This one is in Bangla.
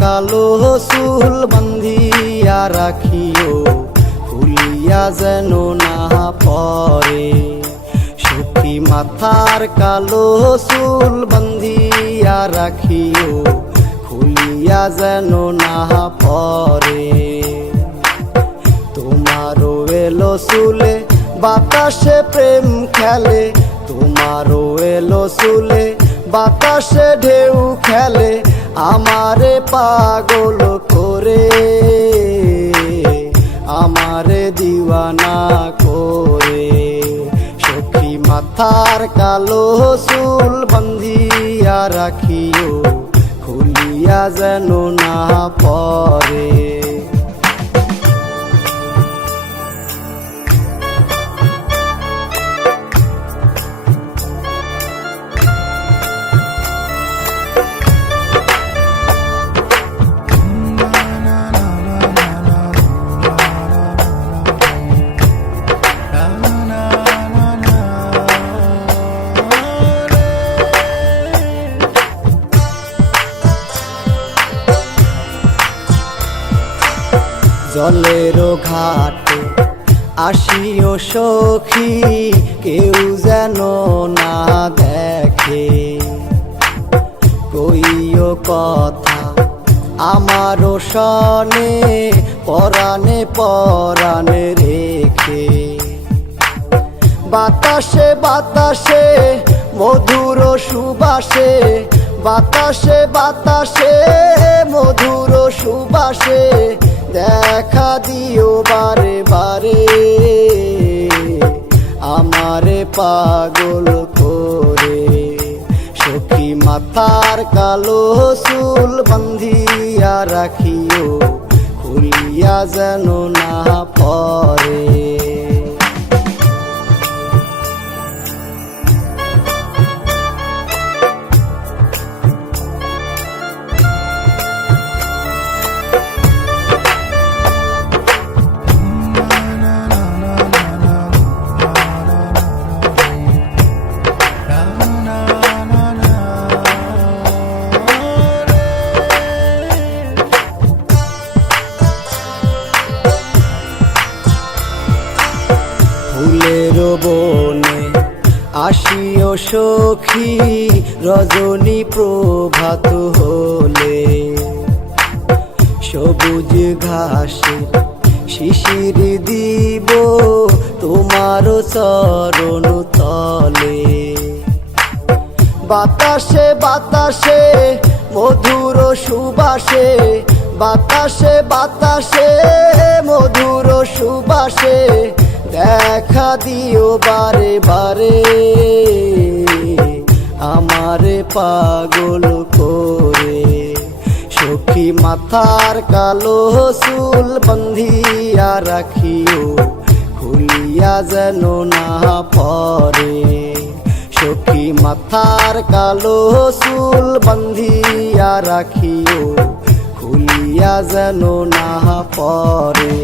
কালো চুল বান্ধিয়া রাখিও, খুলিয়া যেন না পরে। সখী মাথার কালো চুল বান্ধিয়া রাখিও, খুলিয়া যেন না পরে। তোমারও এলো চুলে বাতাসে প্রেম খেলে, তোমারও এলো চুলে বাতাসে ঢেউ খেলে, আমারে পাগল করে, আমারে দিওয়ানা করে। সখী মাথার কালো চুল বান্ধিয়া রাখিও, খুলিয়া যেন না পরে। জলের ঘাটে আসিও সখী, কেউ যেন না দেখে। কইও কথা আমারও সনে, পরাণে পরাণে রেখে। বাতাসে বাতাসে মধুর সুবাসে, বাতাসে বাতাসে মধুর সুবাসে, দেখা দিও বারে বারে, আমারে পাগল করে। সখী মাথার কালো চুল বান্ধিয়া রাখিও, খুলিয়া যেন না পরে। ফুলের বনে আসিও সখী, রজনী প্রভাত হলে। সবুজ ঘাসে শিশির দিব তোমার চরণ তলে। বাতাসে বাতাসে মধুর সুবাসে, বাতাসে বাতাসে মধুর সুবাসে, দেখা দিও বারে বারে, আমারে পাগল করে। সখী মাথার কালো চুল বান্ধিয়া রাখিও, খুলিয়া যেন না পরে। সখী মাথার কালো চুল বান্ধিয়া রাখিও, খুলিয়া যেন না পরে।